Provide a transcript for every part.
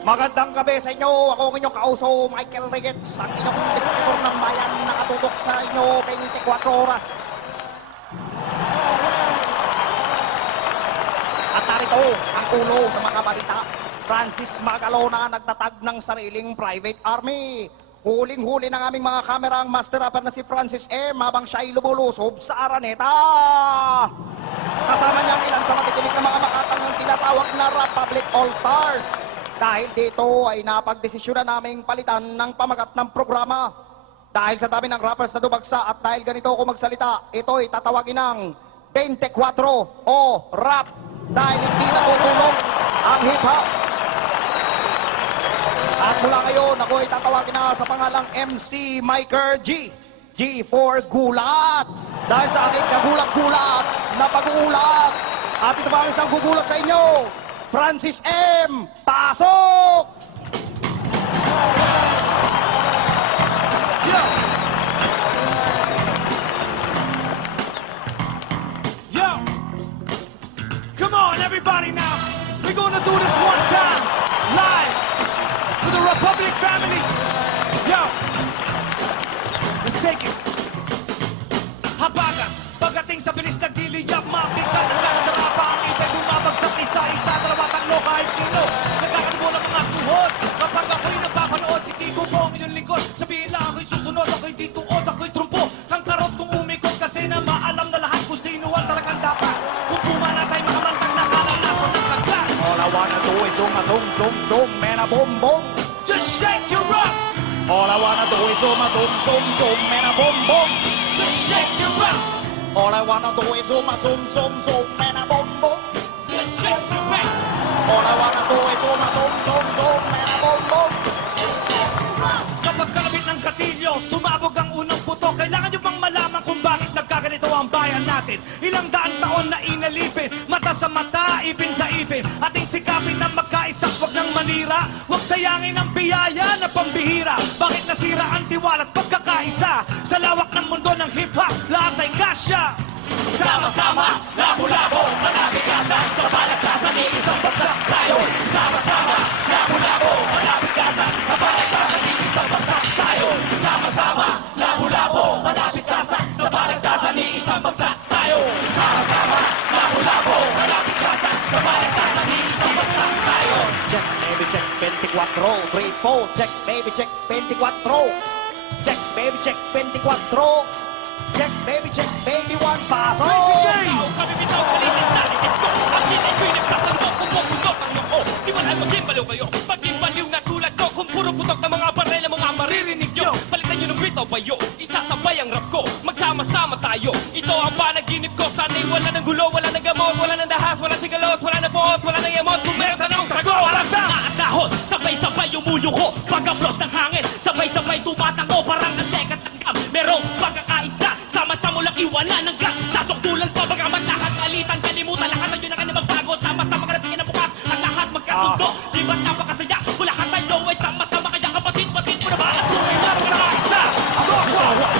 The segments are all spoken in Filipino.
Magandang gabi sa inyo. Ako ang inyong kauso, Michael Riggins, ang inyong investigator ng bayan, nakatutok sa inyo 24 oras. At narito ang ulo ng mga balita. Francis Magalona nagtatag ng sariling private army. Huling-huli ng aming mga kamera ang master upper na si Francis M. habang siya'y lumulusob sa Araneta. Kasama niya ang ilan sa matitinig na mga makatangang tinatawag na Republic All-Stars. Dahil dito ay napagdesisyonan naming palitan ng pamagat ng programa. Dahil sa dami ng rappers na dumagsa at dahil ganito ako magsalita, ito'y tatawagin ng 24 o rap. Dahil hindi natutulog ang hip-hop. At mula ngayon, ako ay tatawagin na sa pangalang MC Miker G. G for Gulat. Dahil sa aking kagulat-gulat na pag-uulat. At ito pa ang isang gugulat sa inyo. Francis M. Pasok! Yo! Yo! Come on, everybody now! We're gonna do this one time, live, for the Republic family! Yo! Let's take it! Habaga, pagdating sa bilis nagdiliyap, mabigat ang lahat ng apa ang ibig bumabagsak isa-isa, dalawa, tatlo, kahit sino. Nagkakalibo ng mga tuhod. Kapag ako'y napapanood, si Kiko po ang inyong lingkod. Sabihin lang ako'y susunod, ako'y dituod, ako'y trumpo. Ang karot kong umikot kasi na maalam na lahat kung sino ang talagang dapat. Kung pumanatay, makamantang nakalalason ng kagla. All I wanna do is zoom, zoom, zoom, man, a boom, boom. Just shake your rock. All I wanna do is zoom, zoom, man, a boom, boom. Just shake your rock. All I wanna do is zoom, zoom, man, a boom, boom. Just shake your rock. All I wanna do is zoom, zoom, man, a boom, boom. Sa pagkalapit ng gatilyo, sumabog ang unang putok. Kailangan nyo bang malaman kung bakit nagkaganito ang bayan natin? Ilang daan taon na inalipin, mata sa mata, ipin sa ipin. Ating sikapin na magkaisa, wag nang manira. Huwag sayangin ang biyaya na pambihira. Bakit nasira ang tiwala at pagkakaisa? Sa lawak ng mundo ng hip-hop, lahat ay kasya. Sama-sama, labo-labo, manabikasan. Sa balagtasan, iisang bagsak tayo. Sama-sama, labo-labo, manabikasan. Sa balagtasan, iisang bagsak tayo. Sama-sama, labo-labo, manabikasan. Sa balagtasan, iisang bagsak tayo. Sama-sama, labo-labo, manabikasan. Sa balagtasan, iisang bagsak tayo. Check, baby, check, 24, 3, 4. Check, baby, check, 24. Check, baby, check, 24. Check, baby, one, pasok! Ikaw, kami bitaw, paligid sa likid ko. Ang hinay ko'y nagsasanto, kung pupunok ang noo. Di ba na maging baliw kayo? Maging baliw na tulad ko. Kung puro putok ng mga barel ang mga maririnig nyo. Palitan nyo ng bitaw bayo, isasabay ang rap ko. Magsama-sama tayo, ito ang panaginip ko. Sana'y wala ng gulo, wala ng gamot, wala ng dahas, wala sigalot, wala ng buot, wala ng yamot. Kung meron tanong, sagot! Parang sa at dahon, sabay-sabay umuyuko. Pag-aplos ng hangin, sabay-sabay tumatako. Parang ang dekat tanggam, merong pagkakaisa. Sama-sama lang iwanan ng gang. Sasoktulan pa, bagamat lahat alitan, kalimutan. Lahat ng yun ang kanyang magbago. Sama-sama ka natin ang bukas. At lahat magkasundo. Di ba't napakasaya? Kung lahat tayo ay sama-sama. Kaya kapatid-patid mo na ba? At tuloy na magkakaisa.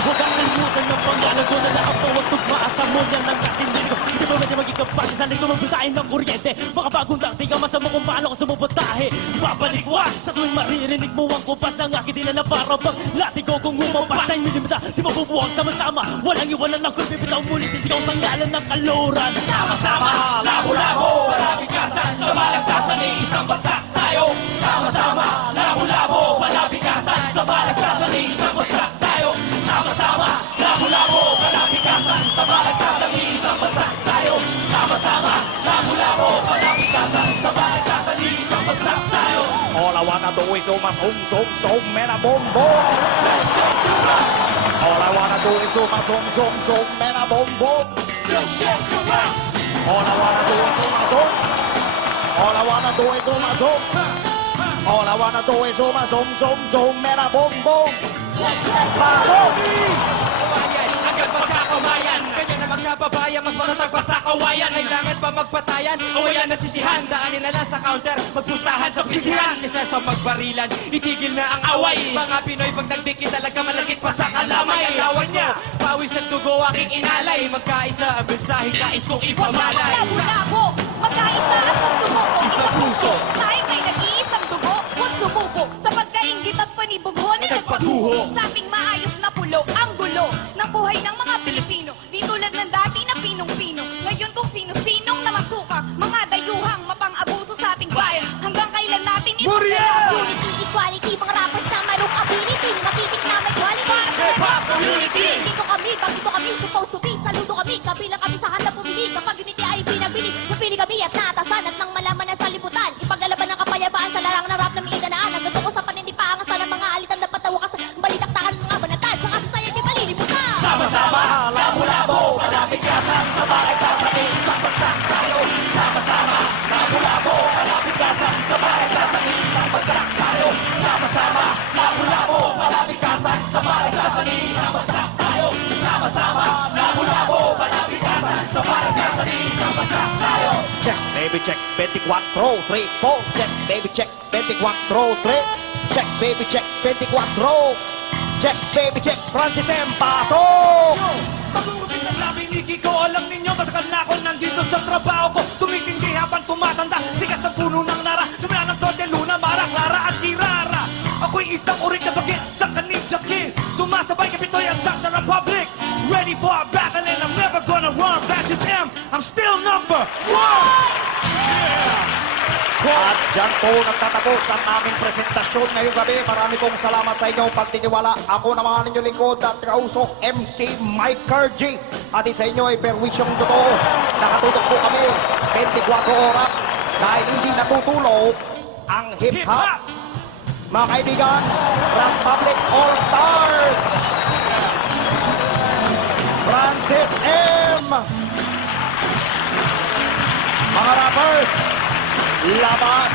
Huwag kang kalimutan ng pangalan ko na nakapawag tugma at amon yan ang ating linig ko. Hindi mo pwede maging kapatid sa nito magbusahin ng kuryente. Mga bagong dati ka masama kung paano ka sumubutahe. Babalikwas sa tuwing maririnig mo ang kumpas ng aking dila na para bang lati ko kung umampas na inimita. Di mabubuwag sama-sama. Walang iwanan lang kung bibitaw muli sisigaw sa ngalan ng kaluran. Sama-sama, labo-labo, malabikasan. Sa balagtasan ni isang bagsak tayo. Sama-sama, labo-labo, malabikasan. Sa balagtasan ni isang bagsak tayo. Sama-sama, labo-labo, malabikasan. Sa balagtasan ni isang bagsak tayo. Sama-sama, labo-labo, malabikasan. Sa balagtasan ni isang bagsak tayo. All I wanna do is zoom, man, a boom, boom. All I wanna do is zoom, man, a boom, boom. Just shake your rock. All I wanna do is zoom. All I wanna do is zoom. All I wanna do is zoom, man, a boom, boom. Pasok! Kawayan, agad magkakamayan. Kanya na magkababayan, mas matatag pa sa kawayan. Kailangan pa magpatayan, awayan at sisihan. Daanin na lang sa counter, magpustahan sa pisihan. Kesa sa magbarilan, itigil na ang away. Mga Pinoy pag nagdikit talaga malagit pa sa kalamay. Ang lawan niya, pawis at dugo aking inalay. Magkaisa ang mensahe, kais kong Huwag kang ipamalay. malabo-labo, magkaisa at magsumuko. Isang puso. Tayo may nag-iisang dugo. guho. Sa ating maayos na pulo, ang gulo ng buhay ng mga Pilipino. Di tulad ng dati na pinong-pino. Ngayon kung sino-sinong namasuka, mga dayuhang mapang-abuso sa ating bayan. Hanggang kailan natin Muriel! Unity, equality, mga rappers na mayroong ability. Matitik na may quality. Hip-hop community! Dito kami, supposed to be. Saludo kami, kabilang kami sa handang pumili. Kapag unity ay pinabili, napili kami at naatasan at nang malaman na sa liputan. Ipaglalaban ng kapayapaan sa larang na rap na may ganaan. Ang gusto ko sa panindipaangasan ng mga alitan na patawakas. Balitaktakan ng mga banatan. Sa kasasayang di malilimutan. Sama-sama, labo-labo, malapit kasan, sabay kasanin, sa bagsak tayo. Sama-sama, labo-labo, malapit kasan, sabay kasanin, sa bagsak tayo. Sama-sama, labo-labo, malapit kasan, sabay kasanin, sa bagsak tayo. Sama-sama, labo-labo, malapit kasan, sabay kasanin, sa bagsak tayo. Check, baby, check, 24, 3, 4. Check, baby, check, 24, 3. Check, baby, check, 24. Check, baby, check, Francis M. Pasok! Pag-uupit ang labi ni Kiko, alam ninyo, matagal na ako nandito sa trabaho ko. Tumitindi habang tumatanda, tigas ng puno ng nara. Simula ng Tote, Luna, Mara, Clara at Kirara. Ako'y isang uring na bagit sa Kaninja Kid. Sumasabay kay Pitoy at Zack sa Republic. Ready for a battle and I'm never gonna run. Francis M, I'm still number 1! At dyan po nagtatapos ang aming presentasyon ngayong gabi. Marami pong salamat sa inyong pagtitiwala. Ako naman ang inyong lingkod at kausok MC Mike Kergy. At sa inyo ay perwisyong totoo. Nakatutok po kami 24 oras dahil hindi natutulog ang hip-hop. Hip-hop! Mga kaibigan, Republic All-Stars! Francis M! Mga rappers, labas